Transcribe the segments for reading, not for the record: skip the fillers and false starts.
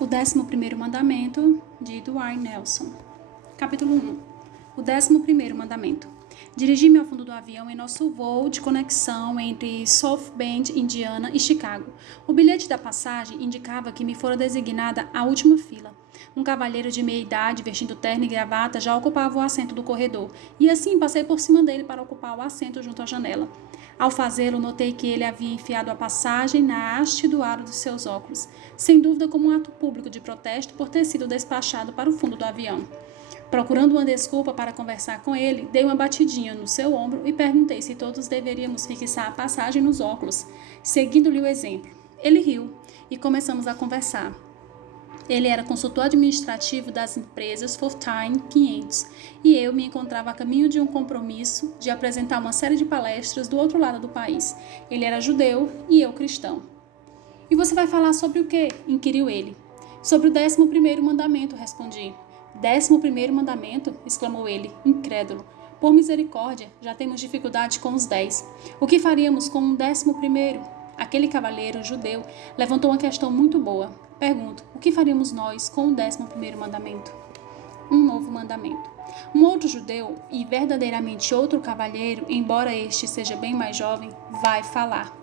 O 11º mandamento, de Dwight Nelson. Capítulo 1. O 11º mandamento. Dirigi-me ao fundo do avião em nosso voo de conexão entre South Bend, Indiana e Chicago. O bilhete da passagem indicava que me fora designada a última fila. Um cavalheiro de meia idade, vestindo terno e gravata, já ocupava o assento do corredor, e assim passei por cima dele para ocupar o assento junto à janela. Ao fazê-lo, notei que ele havia enfiado a passagem na haste do aro dos seus óculos, sem dúvida como um ato público de protesto por ter sido despachado para o fundo do avião. Procurando uma desculpa para conversar com ele, dei uma batidinha no seu ombro e perguntei se todos deveríamos fixar a passagem nos óculos, seguindo-lhe o exemplo. Ele riu e começamos a conversar. Ele era consultor administrativo das empresas Fortune 500 e eu me encontrava a caminho de um compromisso de apresentar uma série de palestras do outro lado do país. Ele era judeu e eu cristão. E você vai falar sobre o quê? Inquiriu ele. Sobre o 11º mandamento, respondi. 11º mandamento? Exclamou ele, incrédulo. Por misericórdia, já temos dificuldade com os 10. O que faríamos com um 11º? Aquele cavalheiro judeu levantou uma questão muito boa. Pergunto, o que faríamos nós com o 11º mandamento? Um novo mandamento. Um outro judeu, e verdadeiramente outro cavalheiro, embora este seja bem mais jovem, vai falar.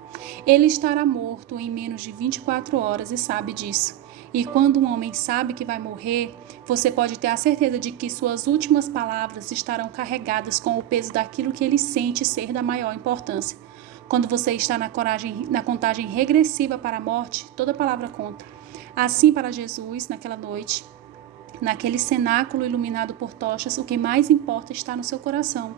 Ele estará morto em menos de 24 horas e sabe disso. E quando um homem sabe que vai morrer, você pode ter a certeza de que suas últimas palavras estarão carregadas com o peso daquilo que ele sente ser da maior importância. Quando você está na contagem regressiva para a morte, toda palavra conta. Assim, para Jesus, naquela noite, naquele cenáculo iluminado por tochas, o que mais importa está no seu coração.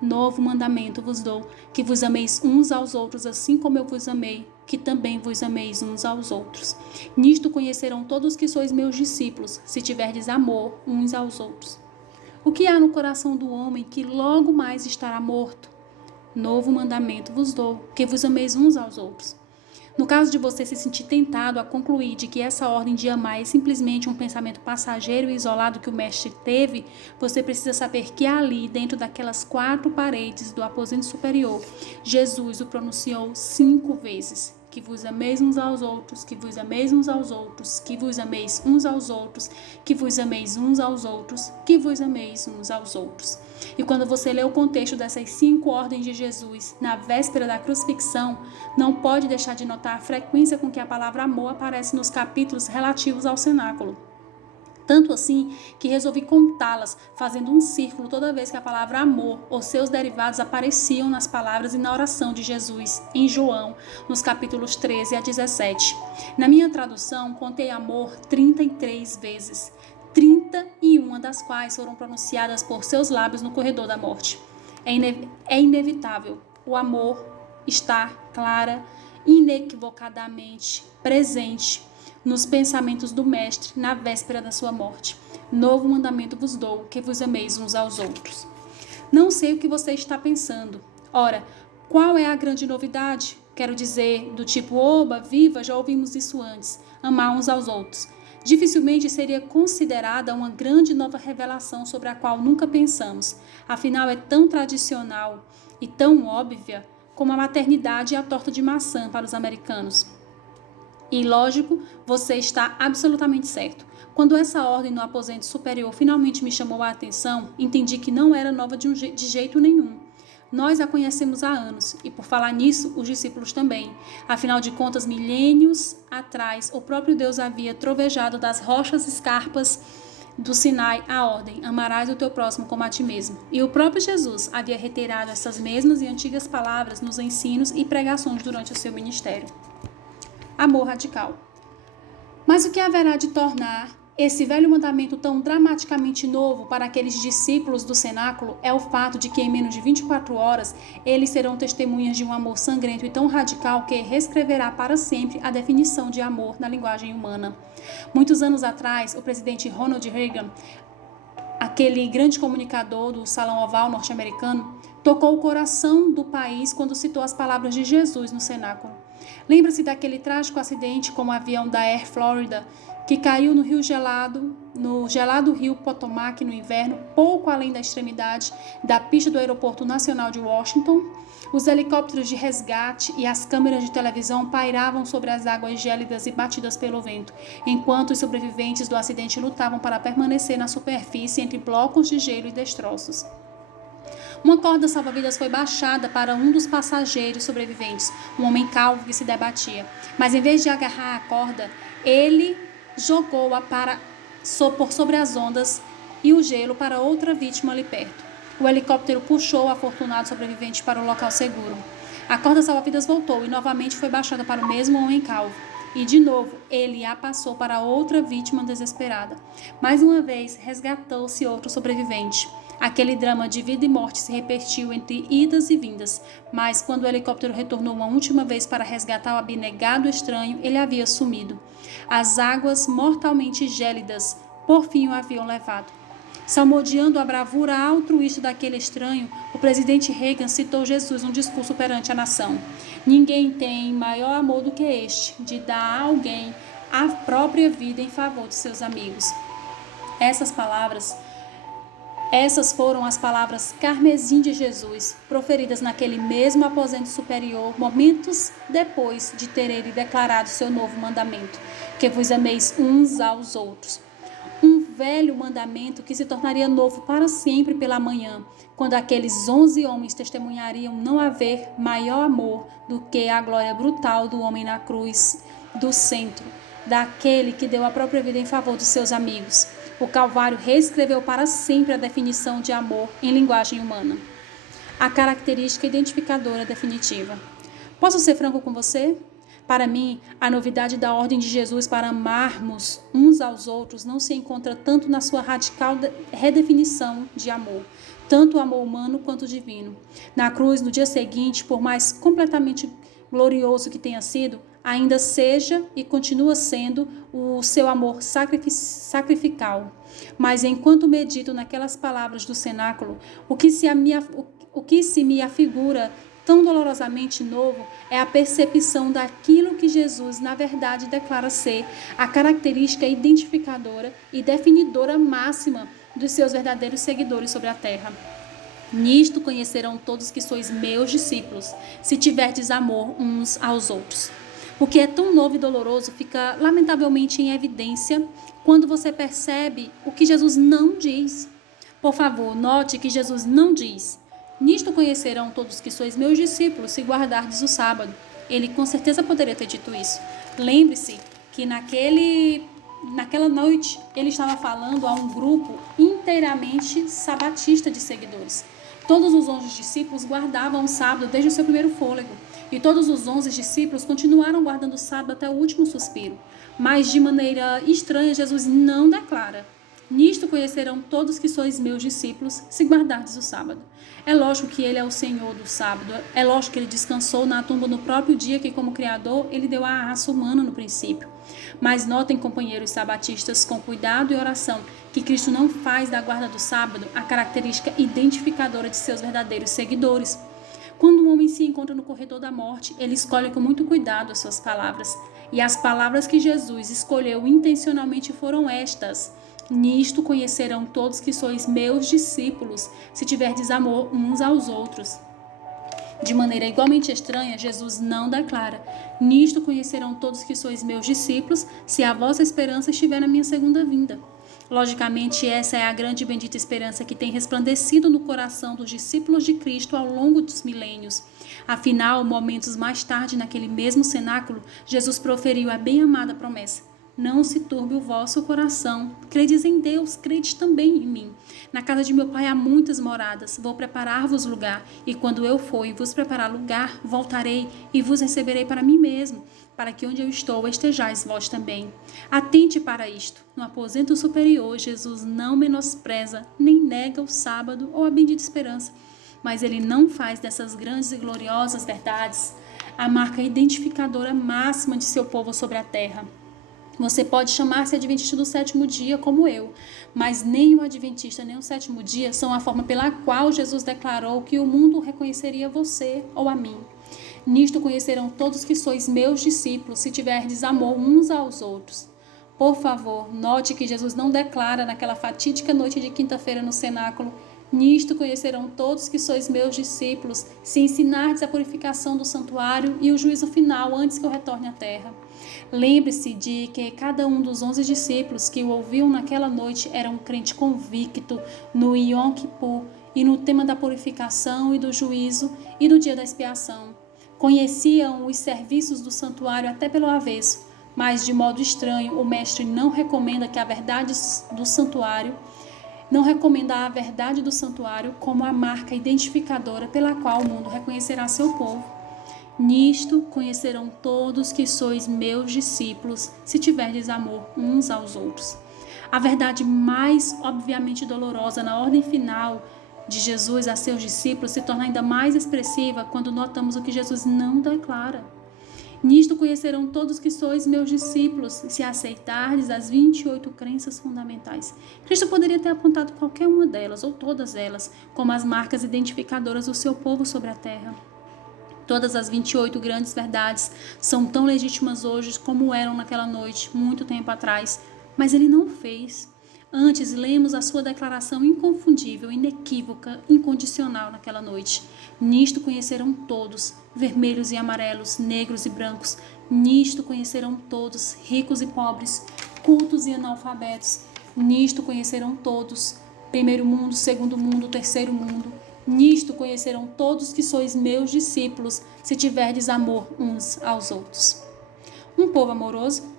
Novo mandamento vos dou, que vos ameis uns aos outros, assim como eu vos amei, que também vos ameis uns aos outros. Nisto conhecerão todos que sois meus discípulos, se tiverdes amor uns aos outros. O que há no coração do homem que logo mais estará morto? Novo mandamento vos dou, que vos ameis uns aos outros. No caso de você se sentir tentado a concluir de que essa ordem de amar é simplesmente um pensamento passageiro e isolado que o mestre teve, você precisa saber que ali, dentro daquelas 4 paredes do aposento superior, Jesus o pronunciou 5 vezes. Que vos ameis uns aos outros, que vos ameis uns aos outros, que vos ameis uns aos outros, que vos ameis uns aos outros, que vos ameis uns aos outros. E quando você lê o contexto dessas 5 ordens de Jesus na véspera da crucifixão, não pode deixar de notar a frequência com que a palavra amor aparece nos capítulos relativos ao cenáculo. Tanto assim que resolvi contá-las, fazendo um círculo toda vez que a palavra amor ou seus derivados apareciam nas palavras e na oração de Jesus, em João, nos capítulos 13 a 17. Na minha tradução, contei amor 33 vezes, 31 das quais foram pronunciadas por seus lábios no corredor da morte. É inevitável. O amor está clara, inequivocadamente presente nos pensamentos do Mestre na véspera da sua morte. Novo mandamento vos dou, que vos ameis uns aos outros. Não sei o que você está pensando. Ora, qual é a grande novidade? Quero dizer, do tipo, oba, viva, já ouvimos isso antes. Amar uns aos outros. Dificilmente seria considerada uma grande nova revelação sobre a qual nunca pensamos. Afinal, é tão tradicional e tão óbvia como a maternidade e a torta de maçã para os americanos. E, lógico, você está absolutamente certo. Quando essa ordem no aposento superior finalmente me chamou a atenção, entendi que não era nova de jeito nenhum. Nós a conhecemos há anos, e por falar nisso, os discípulos também. Afinal de contas, milênios atrás, o próprio Deus havia trovejado das rochas escarpas do Sinai a ordem, amarás o teu próximo como a ti mesmo. E o próprio Jesus havia reiterado essas mesmas e antigas palavras nos ensinos e pregações durante o seu ministério. Amor radical. Mas o que haverá de tornar esse velho mandamento tão dramaticamente novo para aqueles discípulos do cenáculo é o fato de que em menos de 24 horas eles serão testemunhas de um amor sangrento e tão radical que reescreverá para sempre a definição de amor na linguagem humana. Muitos anos atrás, o presidente Ronald Reagan, aquele grande comunicador do Salão Oval norte-americano, tocou o coração do país quando citou as palavras de Jesus no cenáculo. Lembra-se daquele trágico acidente com o avião da Air Florida que caiu no Rio Gelado no gelado rio Potomac no inverno, pouco além da extremidade da pista do Aeroporto Nacional de Washington. Os helicópteros de resgate e as câmeras de televisão pairavam sobre as águas gélidas e batidas pelo vento, enquanto os sobreviventes do acidente lutavam para permanecer na superfície entre blocos de gelo e destroços. Uma corda salva-vidas foi baixada para um dos passageiros sobreviventes, um homem calvo que se debatia. Mas em vez de agarrar a corda, ele jogou-a por sobre as ondas e o gelo para outra vítima ali perto. O helicóptero puxou o afortunado sobrevivente para o local seguro. A corda salva-vidas voltou e novamente foi baixada para o mesmo homem calvo. E de novo, ele a passou para outra vítima desesperada. Mais uma vez, resgatou-se outro sobrevivente. Aquele drama de vida e morte se repetiu entre idas e vindas, mas quando o helicóptero retornou uma última vez para resgatar o abnegado estranho, ele havia sumido. As águas mortalmente gélidas por fim o haviam levado. Salmodiando a bravura altruísta daquele estranho, o presidente Reagan citou Jesus num discurso perante a nação. Ninguém tem maior amor do que este, de dar a alguém a própria vida em favor de seus amigos. Essas foram as palavras carmesim de Jesus, proferidas naquele mesmo aposento superior, momentos depois de ter ele declarado seu novo mandamento, que vos ameis uns aos outros. Um velho mandamento que se tornaria novo para sempre pela manhã, quando aqueles 11 homens testemunhariam não haver maior amor do que a glória brutal do homem na cruz do centro, daquele que deu a própria vida em favor dos seus amigos. O Calvário reescreveu para sempre a definição de amor em linguagem humana. A característica identificadora definitiva. Posso ser franco com você? Para mim, a novidade da ordem de Jesus para amarmos uns aos outros não se encontra tanto na sua radical redefinição de amor, tanto o amor humano quanto o divino. Na cruz, no dia seguinte, por mais completamente glorioso que tenha sido, ainda seja e continua sendo o seu amor sacrificial. Mas enquanto medito naquelas palavras do cenáculo, o que se me afigura tão dolorosamente novo é a percepção daquilo que Jesus, na verdade, declara ser a característica identificadora e definidora máxima dos seus verdadeiros seguidores sobre a terra. Nisto conhecerão todos que sois meus discípulos, se tiverdes amor uns aos outros. O que é tão novo e doloroso fica lamentavelmente em evidência quando você percebe o que Jesus não diz. Por favor, note que Jesus não diz: nisto conhecerão todos que sois meus discípulos, se guardardes o sábado. Ele com certeza poderia ter dito isso. Lembre-se que naquela noite ele estava falando a um grupo inteiramente sabatista de seguidores. Todos os 11 discípulos guardavam o sábado desde o seu primeiro fôlego. E todos os 11 discípulos continuaram guardando o sábado até o último suspiro. Mas de maneira estranha, Jesus não declara: nisto conhecerão todos que sois meus discípulos, se guardardes o sábado. É lógico que ele é o Senhor do sábado. É lógico que ele descansou na tumba no próprio dia que, como Criador, ele deu à raça humana no princípio. Mas notem, companheiros sabatistas, com cuidado e oração, que Cristo não faz da guarda do sábado a característica identificadora de seus verdadeiros seguidores. Quando um homem se encontra no corredor da morte, ele escolhe com muito cuidado as suas palavras. E as palavras que Jesus escolheu intencionalmente foram estas: nisto conhecerão todos que sois meus discípulos, se tiverdes amor uns aos outros. De maneira igualmente estranha, Jesus não declara: nisto conhecerão todos que sois meus discípulos, se a vossa esperança estiver na minha segunda vinda. Logicamente, essa é a grande e bendita esperança que tem resplandecido no coração dos discípulos de Cristo ao longo dos milênios. Afinal, momentos mais tarde, naquele mesmo cenáculo, Jesus proferiu a bem-amada promessa: não se turbe o vosso coração. Credes em Deus, credes também em mim. Na casa de meu Pai há muitas moradas. Vou preparar-vos lugar. E quando eu for e vos preparar lugar, voltarei e vos receberei para mim mesmo, para que onde eu estou estejais vós também. Atente para isto. No aposento superior, Jesus não menospreza, nem nega o sábado ou a bendita esperança. Mas ele não faz dessas grandes e gloriosas verdades a marca identificadora máxima de seu povo sobre a terra. Você pode chamar-se adventista do sétimo dia como eu, mas nem o adventista nem o sétimo dia são a forma pela qual Jesus declarou que o mundo reconheceria você ou a mim. Nisto conhecerão todos que sois meus discípulos, se tiverdes amor uns aos outros. Por favor, note que Jesus não declara naquela fatídica noite de quinta-feira no cenáculo: nisto conhecerão todos que sois meus discípulos, se ensinardes a purificação do santuário e o juízo final antes que eu retorne à terra. Lembre-se de que cada um dos 11 discípulos que o ouviam naquela noite era um crente convicto no Yom Kippur e no tema da purificação e do juízo e do dia da expiação. Conheciam os serviços do santuário até pelo avesso, mas de modo estranho o mestre não recomenda a verdade do santuário como a marca identificadora pela qual o mundo reconhecerá seu povo. Nisto conhecerão todos que sois meus discípulos, se tiverdes amor uns aos outros. A verdade mais obviamente dolorosa na ordem final de Jesus a seus discípulos se torna ainda mais expressiva quando notamos o que Jesus não declara. Nisto conhecerão todos que sois meus discípulos, se aceitardes as 28 crenças fundamentais. Cristo poderia ter apontado qualquer uma delas, ou todas elas, como as marcas identificadoras do seu povo sobre a terra. Todas as 28 grandes verdades são tão legítimas hoje como eram naquela noite, muito tempo atrás, mas ele não o fez. Antes, lemos a sua declaração inconfundível, inequívoca, incondicional naquela noite. Nisto conhecerão todos, vermelhos e amarelos, negros e brancos. Nisto conhecerão todos, ricos e pobres, cultos e analfabetos. Nisto conhecerão todos, primeiro mundo, segundo mundo, terceiro mundo. Nisto conhecerão todos que sois meus discípulos, se tiverdes amor uns aos outros. Um povo amoroso?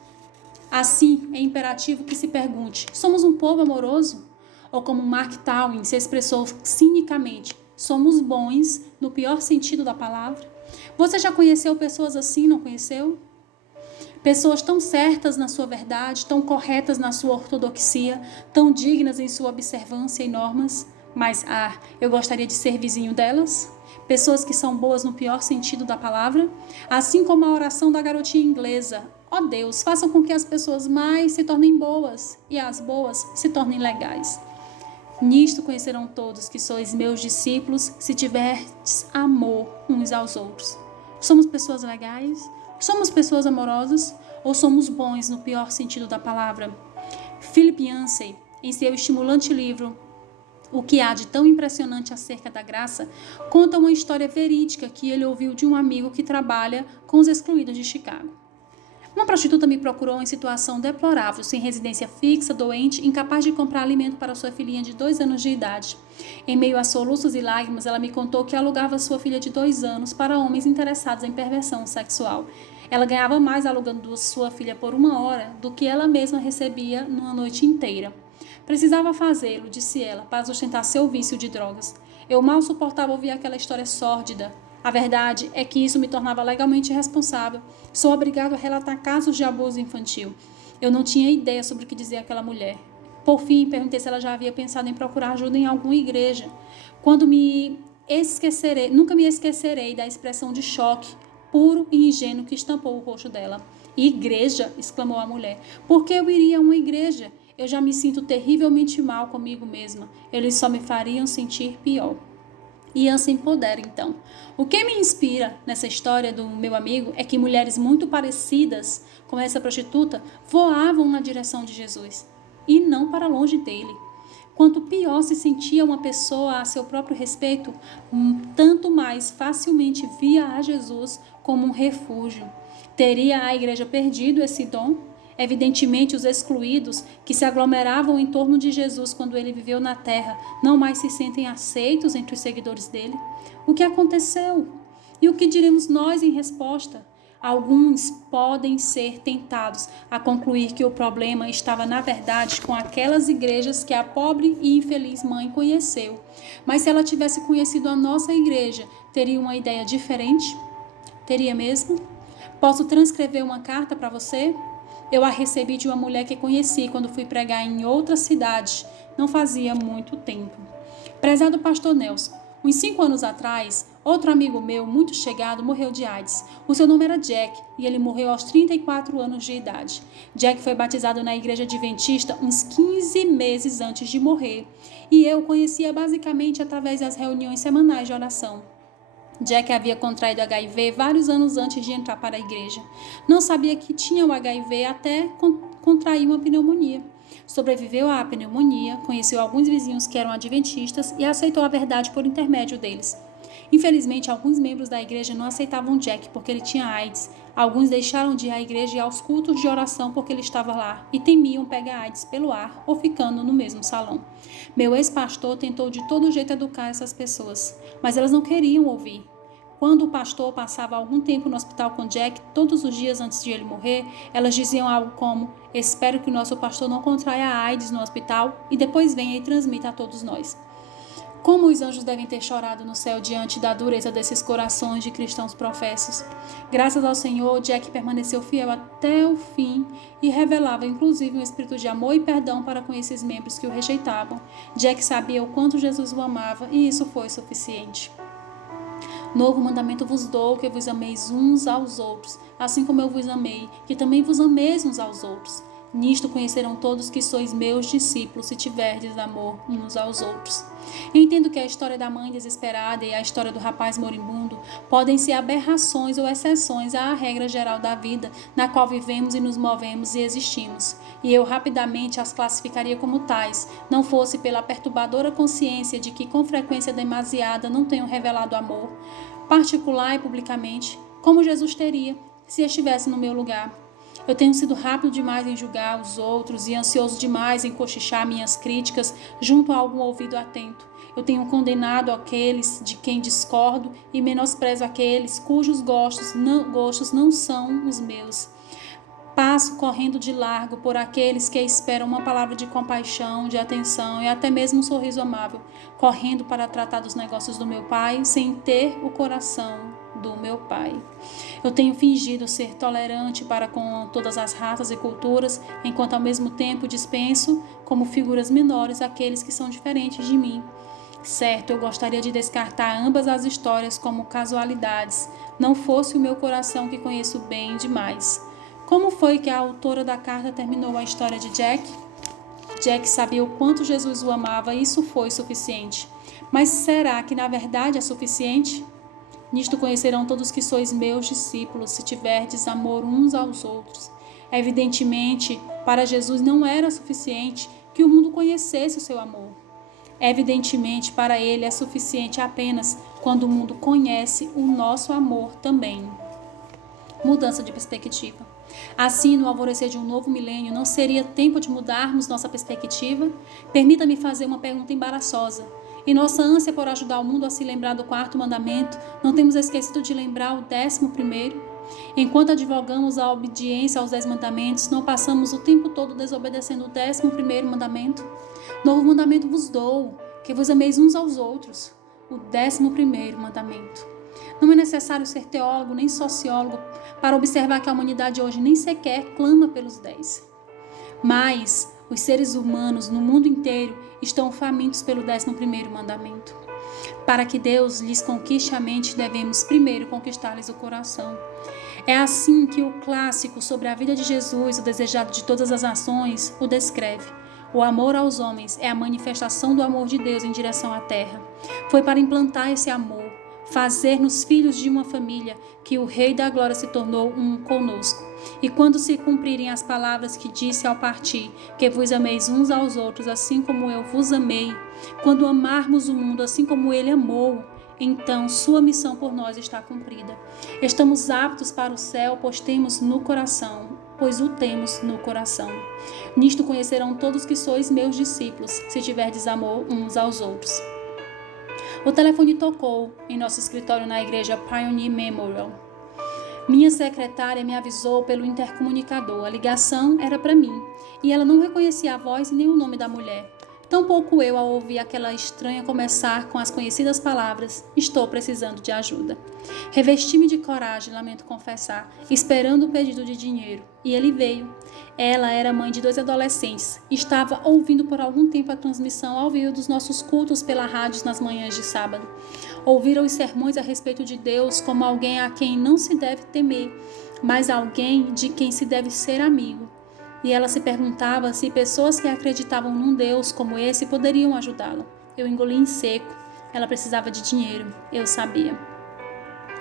Assim, é imperativo que se pergunte: somos um povo amoroso? Ou como Mark Twain se expressou cinicamente, somos bons no pior sentido da palavra? Você já conheceu pessoas assim, não conheceu? Pessoas tão certas na sua verdade, tão corretas na sua ortodoxia, tão dignas em sua observância e normas, mas, eu gostaria de ser vizinho delas? Pessoas que são boas no pior sentido da palavra? Assim como a oração da garotinha inglesa: ó Deus, façam com que as pessoas mais se tornem boas e as boas se tornem legais. Nisto conhecerão todos que sois meus discípulos, se tiverdes amor uns aos outros. Somos pessoas legais? Somos pessoas amorosas? Ou somos bons no pior sentido da palavra? Philip Yancey, em seu estimulante livro O que há de tão impressionante acerca da graça, conta uma história verídica que ele ouviu de um amigo que trabalha com os excluídos de Chicago. Uma prostituta me procurou em situação deplorável, sem residência fixa, doente, incapaz de comprar alimento para sua filhinha de 2 anos de idade. Em meio a soluços e lágrimas, ela me contou que alugava sua filha de 2 anos para homens interessados em perversão sexual. Ela ganhava mais alugando sua filha por 1 hora do que ela mesma recebia numa noite inteira. Precisava fazê-lo, disse ela, para sustentar seu vício de drogas. Eu mal suportava ouvir aquela história sórdida. A verdade é que isso me tornava legalmente responsável. Sou obrigado a relatar casos de abuso infantil. Eu não tinha ideia sobre o que dizia aquela mulher. Por fim, perguntei se ela já havia pensado em procurar ajuda em alguma igreja. Nunca me esquecerei da expressão de choque puro e ingênuo que estampou o rosto dela. Igreja? Exclamou a mulher. Por que eu iria a uma igreja? Eu já me sinto terrivelmente mal comigo mesma. Eles só me fariam sentir pior. Ian se empodera, então. O que me inspira nessa história do meu amigo é que mulheres muito parecidas com essa prostituta voavam na direção de Jesus e não para longe dele. Quanto pior se sentia uma pessoa a seu próprio respeito, tanto mais facilmente via a Jesus como um refúgio. Teria a igreja perdido esse dom? Evidentemente, os excluídos que se aglomeravam em torno de Jesus quando ele viveu na terra não mais se sentem aceitos entre os seguidores dele. O que aconteceu? E o que diremos nós em resposta? Alguns podem ser tentados a concluir que o problema estava, na verdade, com aquelas igrejas que a pobre e infeliz mãe conheceu. Mas se ela tivesse conhecido a nossa igreja, teria uma ideia diferente? Teria mesmo? Posso transcrever uma carta para você? Eu a recebi de uma mulher que conheci quando fui pregar em outra cidade, não fazia muito tempo. Prezado pastor Nelson, uns 5 anos atrás, outro amigo meu, muito chegado, morreu de AIDS. O seu nome era Jack e ele morreu aos 34 anos de idade. Jack foi batizado na igreja adventista uns 15 meses antes de morrer e eu o conhecia basicamente através das reuniões semanais de oração. Jack havia contraído HIV vários anos antes de entrar para a igreja. Não sabia que tinha o HIV até contraiu uma pneumonia. Sobreviveu à pneumonia, conheceu alguns vizinhos que eram adventistas e aceitou a verdade por intermédio deles. Infelizmente, alguns membros da igreja não aceitavam Jack porque ele tinha AIDS. Alguns deixaram de ir à igreja e aos cultos de oração porque ele estava lá e temiam pegar AIDS pelo ar ou ficando no mesmo salão. Meu ex-pastor tentou de todo jeito educar essas pessoas, mas elas não queriam ouvir. Quando o pastor passava algum tempo no hospital com Jack, todos os dias antes de ele morrer, elas diziam algo como: espero que o nosso pastor não contraia a AIDS no hospital e depois venha e transmita a todos nós. Como os anjos devem ter chorado no céu diante da dureza desses corações de cristãos professos. Graças ao Senhor, Jack permaneceu fiel até o fim e revelava inclusive um espírito de amor e perdão para com esses membros que o rejeitavam. Jack sabia o quanto Jesus o amava e isso foi suficiente. Novo mandamento vos dou, que vos ameis uns aos outros, assim como eu vos amei, que também vos ameis uns aos outros. Nisto conhecerão todos que sois meus discípulos, se tiverdes amor uns aos outros. Entendo que a história da mãe desesperada e a história do rapaz moribundo podem ser aberrações ou exceções à regra geral da vida, na qual vivemos e nos movemos e existimos. E eu rapidamente as classificaria como tais, não fosse pela perturbadora consciência de que com frequência demasiada não tenho revelado amor, particular e publicamente, como Jesus teria, se estivesse no meu lugar. Eu tenho sido rápido demais em julgar os outros e ansioso demais em cochichar minhas críticas junto a algum ouvido atento. Eu tenho condenado aqueles de quem discordo e menosprezo aqueles cujos gostos não são os meus. Passo correndo de largo por aqueles que esperam uma palavra de compaixão, de atenção e até mesmo um sorriso amável, correndo para tratar dos negócios do meu pai sem ter o coração do meu pai. Eu tenho fingido ser tolerante para com todas as raças e culturas, enquanto ao mesmo tempo dispenso como figuras menores aqueles que são diferentes de mim. Certo, eu gostaria de descartar ambas as histórias como casualidades, não fosse o meu coração que conheço bem demais. Como foi que a autora da carta terminou a história de Jack? Jack sabia o quanto Jesus o amava e isso foi suficiente. Mas será que na verdade é suficiente? Nisto conhecerão todos que sois meus discípulos, se tiverdes amor uns aos outros. Evidentemente, para Jesus não era suficiente que o mundo conhecesse o seu amor. Evidentemente, para ele é suficiente apenas quando o mundo conhece o nosso amor também. Mudança de perspectiva. Assim, no alvorecer de um novo milênio, não seria tempo de mudarmos nossa perspectiva? Permita-me fazer uma pergunta embaraçosa. Em nossa ânsia por ajudar o mundo a se lembrar do 4º mandamento, não temos esquecido de lembrar o 11º? Enquanto advogamos a obediência aos 10 mandamentos, não passamos o tempo todo desobedecendo o 11º mandamento? Novo mandamento vos dou, que vos ameis uns aos outros. O 11º mandamento. Não é necessário ser teólogo nem sociólogo para observar que a humanidade hoje nem sequer clama pelos 10. Mas os seres humanos no mundo inteiro estão famintos pelo 11º mandamento. Para que Deus lhes conquiste a mente, devemos primeiro conquistar-lhes o coração. É assim que o clássico sobre a vida de Jesus, o desejado de todas as nações, o descreve. O amor aos homens é a manifestação do amor de Deus em direção à terra. Foi para implantar esse amor, fazer-nos filhos de uma família, que o Rei da Glória se tornou um conosco. E quando se cumprirem as palavras que disse ao partir, que vos ameis uns aos outros, assim como eu vos amei, quando amarmos o mundo assim como ele amou, então sua missão por nós está cumprida. Estamos aptos para o céu, pois o temos no coração. Nisto conhecerão todos que sois meus discípulos, se tiverdes amor uns aos outros. O telefone tocou em nosso escritório na igreja Pioneer Memorial. Minha secretária me avisou pelo intercomunicador. A ligação era para mim e ela não reconhecia a voz e nem o nome da mulher. Tampouco eu ao ouvir aquela estranha começar com as conhecidas palavras: estou precisando de ajuda. Revesti-me de coragem, lamento confessar, esperando o pedido de dinheiro. E ele veio. Ela era mãe de 2 adolescentes. Estava ouvindo por algum tempo a transmissão ao vivo dos nossos cultos pela rádio nas manhãs de sábado. Ouvira os sermões a respeito de Deus como alguém a quem não se deve temer, mas alguém de quem se deve ser amigo. E ela se perguntava se pessoas que acreditavam num Deus como esse poderiam ajudá-la. Eu engoli em seco. Ela precisava de dinheiro. Eu sabia.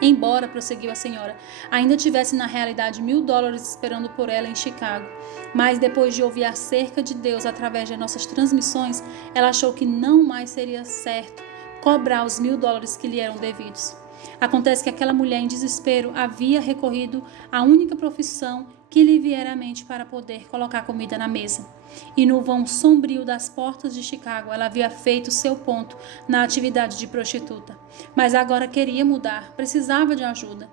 Embora, prosseguiu a senhora, ainda tivesse na realidade $1.000 esperando por ela em Chicago. Mas depois de ouvir acerca de Deus através de nossas transmissões, ela achou que não mais seria certo cobrar os $1.000 que lhe eram devidos. Acontece que aquela mulher em desespero havia recorrido à única profissão que lhe viera à mente para poder colocar comida na mesa. E no vão sombrio das portas de Chicago, ela havia feito seu ponto na atividade de prostituta. Mas agora queria mudar, precisava de ajuda.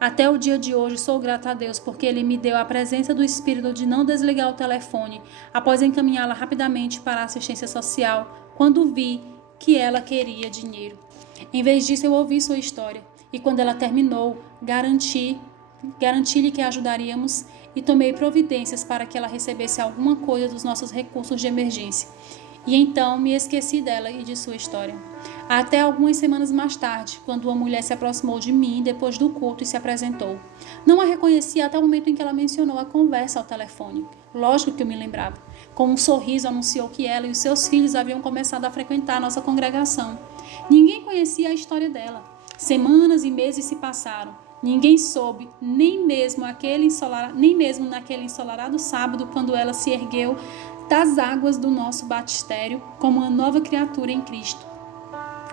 Até o dia de hoje sou grata a Deus porque Ele me deu a presença do Espírito de não desligar o telefone após encaminhá-la rapidamente para a assistência social quando vi que ela queria dinheiro. Em vez disso, eu ouvi sua história e quando ela terminou, garanti-lhe que a ajudaríamos e tomei providências para que ela recebesse alguma coisa dos nossos recursos de emergência. E então me esqueci dela e de sua história. Até algumas semanas mais tarde, quando uma mulher se aproximou de mim depois do culto e se apresentou. Não a reconheci até o momento em que ela mencionou a conversa ao telefone. Lógico que eu me lembrava. Com um sorriso anunciou que ela e os seus filhos haviam começado a frequentar a nossa congregação. Ninguém conhecia a história dela. Semanas e meses se passaram. Ninguém soube, nem mesmo naquele ensolarado sábado, quando ela se ergueu das águas do nosso batistério como uma nova criatura em Cristo.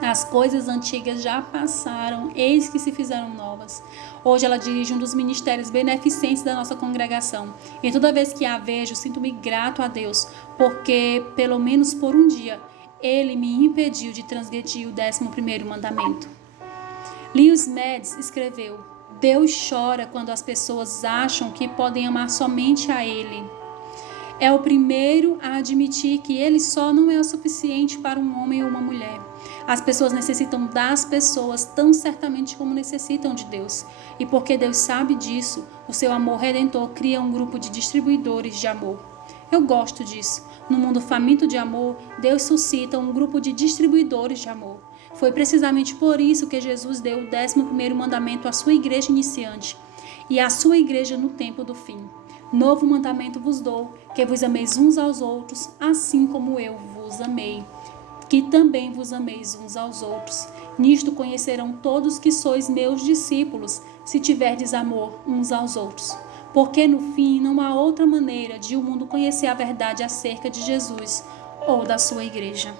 As coisas antigas já passaram, eis que se fizeram novas. Hoje ela dirige um dos ministérios beneficentes da nossa congregação. E toda vez que a vejo, sinto-me grato a Deus, porque, pelo menos por um dia, Ele me impediu de transgredir o 11º mandamento. Lewis Mads escreveu: Deus chora quando as pessoas acham que podem amar somente a Ele. É o primeiro a admitir que Ele só não é o suficiente para um homem ou uma mulher. As pessoas necessitam das pessoas tão certamente como necessitam de Deus. E porque Deus sabe disso, o seu amor redentor cria um grupo de distribuidores de amor. Eu gosto disso. No mundo faminto de amor, Deus suscita um grupo de distribuidores de amor. Foi precisamente por isso que Jesus deu o 11º mandamento à sua igreja iniciante e à sua igreja no tempo do fim. Novo mandamento vos dou, que vos ameis uns aos outros, assim como eu vos amei, que também vos ameis uns aos outros. Nisto conhecerão todos que sois meus discípulos, se tiverdes amor uns aos outros. Porque no fim não há outra maneira de o mundo conhecer a verdade acerca de Jesus ou da sua igreja.